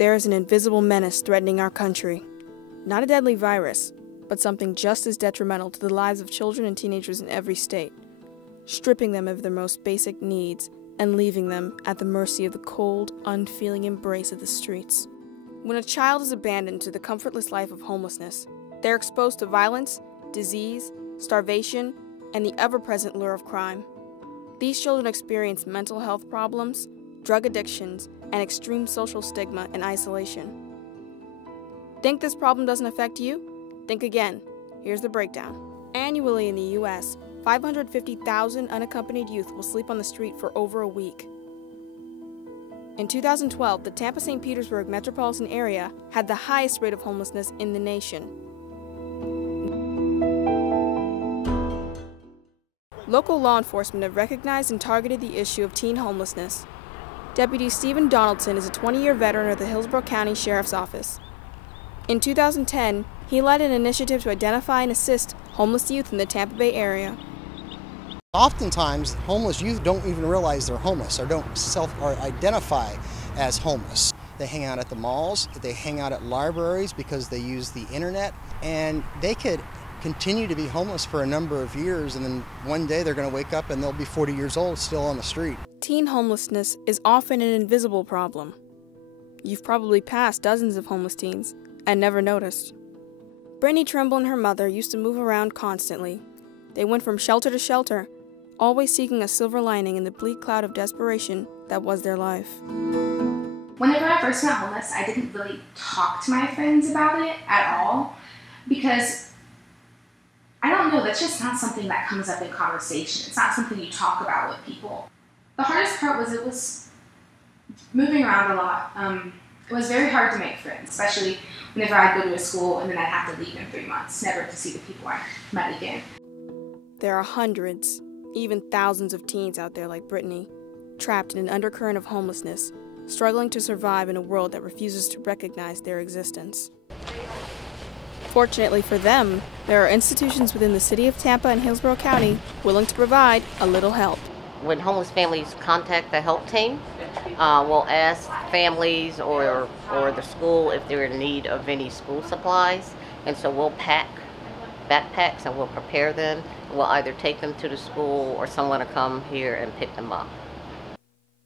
there is an invisible menace threatening our country. Not a deadly virus, but something just as detrimental to the lives of children and teenagers in every state, stripping them of their most basic needs and leaving them at the mercy of the cold, unfeeling embrace of the streets. When a child is abandoned to the comfortless life of homelessness, they're exposed to violence, disease, starvation, and the ever-present lure of crime. These children experience mental health problems, drug addictions, and extreme social stigma and isolation. Think this problem doesn't affect you? Think again. Here's the breakdown. Annually in the U.S., 550,000 unaccompanied youth will sleep on the street for over a week. In 2012, the Tampa-St. Petersburg metropolitan area had the highest rate of homelessness in the nation. Local law enforcement have recognized and targeted the issue of teen homelessness. Deputy Stephen Donaldson is a 20-year veteran of the Hillsborough County Sheriff's Office. In 2010, he led an initiative to identify and assist homeless youth in the Tampa Bay area. Oftentimes, homeless youth don't even realize they're homeless or don't self-identify as homeless. They hang out at the malls, they hang out at libraries because they use the internet, and they could continue to be homeless for a number of years, and then one day they're going to wake up and they'll be 40 years old still on the street. Teen homelessness is often an invisible problem. You've probably passed dozens of homeless teens and never noticed. Brittany Trimble and her mother used to move around constantly. They went from shelter to shelter, always seeking a silver lining in the bleak cloud of desperation that was their life. Whenever I first went homeless, I didn't really talk to my friends about it at all because I don't know, that's just not something that comes up in conversation. It's not something you talk about with people. The hardest part was it was moving around a lot. It was very hard to make friends, especially whenever I'd go to a school and then I'd have to leave in 3 months, never to see the people I met again. There are hundreds, even thousands of teens out there like Brittany, trapped in an undercurrent of homelessness, struggling to survive in a world that refuses to recognize their existence. Fortunately for them, there are institutions within the city of Tampa and Hillsborough County willing to provide a little help. When homeless families contact the H.E.L.P. team, we'll ask families or the school if they're in need of any school supplies, and so we'll pack backpacks and we'll prepare them. We'll either take them to the school or someone will come here and pick them up.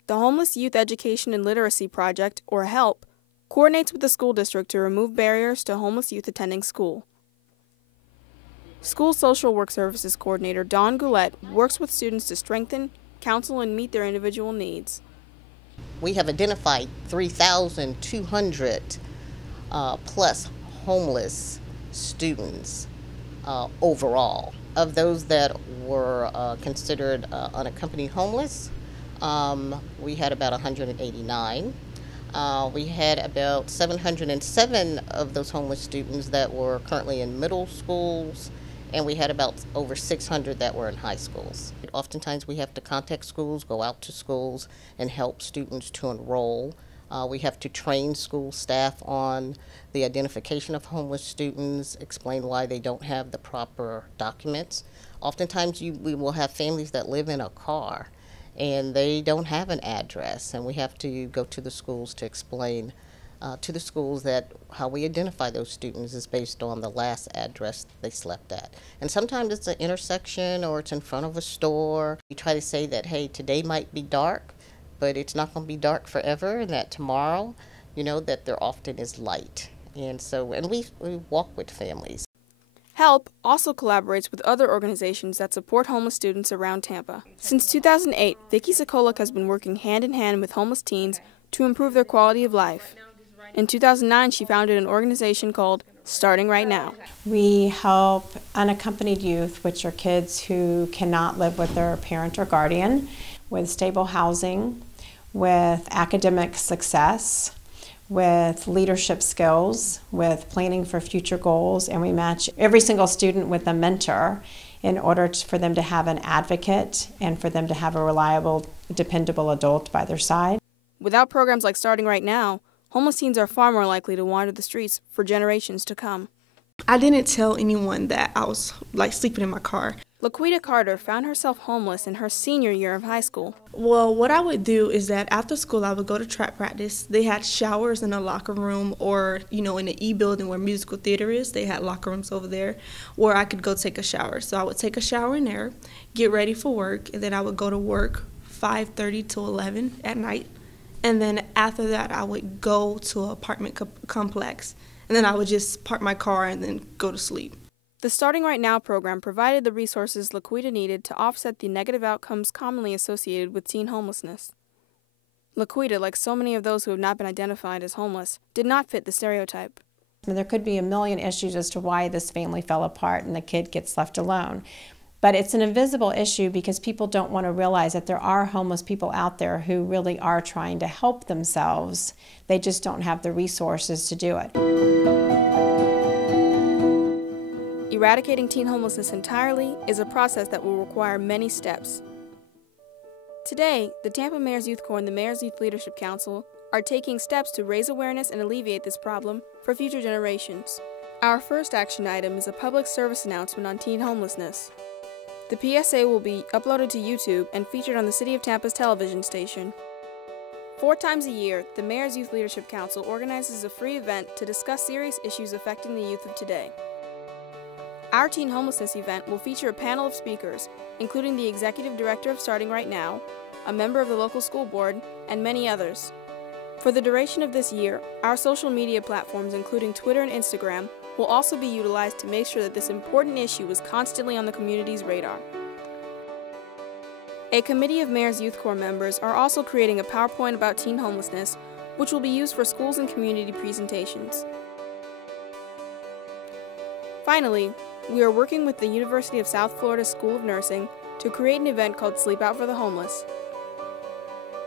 The Homeless Youth Education and Literacy Project, or H.E.L.P., coordinates with the school district to remove barriers to homeless youth attending school. School Social Work Services Coordinator Dawn Goulet works with students to strengthen, counsel, and meet their individual needs. We have identified 3,200 plus homeless students overall. Of those that were considered unaccompanied homeless, we had about 189. We had about 707 of those homeless students that were currently in middle schools, and we had about over 600 that were in high schools. Oftentimes we have to contact schools, go out to schools, and help students to enroll. We have to train school staff on the identification of homeless students, explain why they don't have the proper documents. Oftentimes we will have families that live in a car and they don't have an address, and we have to go to the schools to explain to the schools that how we identify those students is based on the last address they slept at. And sometimes it's an intersection or it's in front of a store. We try to say that, hey, today might be dark, but it's not going to be dark forever, and that tomorrow, that there often is light. And we walk with families. H.E.L.P. also collaborates with other organizations that support homeless students around Tampa. Since 2008, Vicki Sokolik has been working hand-in-hand with homeless teens to improve their quality of life. In 2009, she founded an organization called Starting Right Now. We help unaccompanied youth, which are kids who cannot live with their parent or guardian, with stable housing, with academic success, with leadership skills, with planning for future goals, and we match every single student with a mentor in order for them to have an advocate and for them to have a reliable, dependable adult by their side. Without programs like Starting Right Now, homeless teens are far more likely to wander the streets for generations to come. I didn't tell anyone that I was sleeping in my car. Laquita Carter found herself homeless in her senior year of high school. Well, what I would do is that after school I would go to track practice. They had showers in the locker room, or in the E building where musical theater is, they had locker rooms over there where I could go take a shower. So I would take a shower in there, get ready for work, and then I would go to work 5:30 to 11 at night. And then after that I would go to an apartment complex, and then I would just park my car and then go to sleep. The Starting Right Now program provided the resources Laquita needed to offset the negative outcomes commonly associated with teen homelessness. Laquita, like so many of those who have not been identified as homeless, did not fit the stereotype. There could be a million issues as to why this family fell apart and the kid gets left alone. But it's an invisible issue because people don't want to realize that there are homeless people out there who really are trying to help themselves. They just don't have the resources to do it. Eradicating teen homelessness entirely is a process that will require many steps. Today, the Tampa Mayor's Youth Corps and the Mayor's Youth Leadership Council are taking steps to raise awareness and alleviate this problem for future generations. Our first action item is a public service announcement on teen homelessness. The PSA will be uploaded to YouTube and featured on the City of Tampa's television station. 4 times a year, the Mayor's Youth Leadership Council organizes a free event to discuss serious issues affecting the youth of today. Our teen homelessness event will feature a panel of speakers, including the executive director of Starting Right Now, a member of the local school board, and many others. For the duration of this year, our social media platforms, including Twitter and Instagram, will also be utilized to make sure that this important issue is constantly on the community's radar. A committee of Mayor's Youth Corps members are also creating a PowerPoint about teen homelessness, which will be used for schools and community presentations. Finally, we are working with the University of South Florida School of Nursing to create an event called Sleep Out for the Homeless.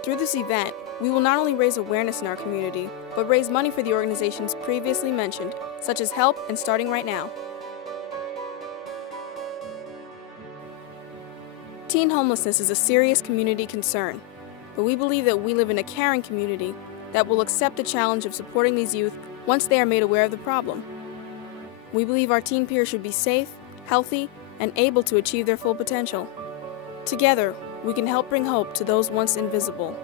Through this event, we will not only raise awareness in our community, but raise money for the organizations previously mentioned, such as H.E.L.P. and Starting Right Now. Teen homelessness is a serious community concern, but we believe that we live in a caring community that will accept the challenge of supporting these youth once they are made aware of the problem. We believe our teen peers should be safe, healthy, and able to achieve their full potential. Together, we can help bring hope to those once invisible.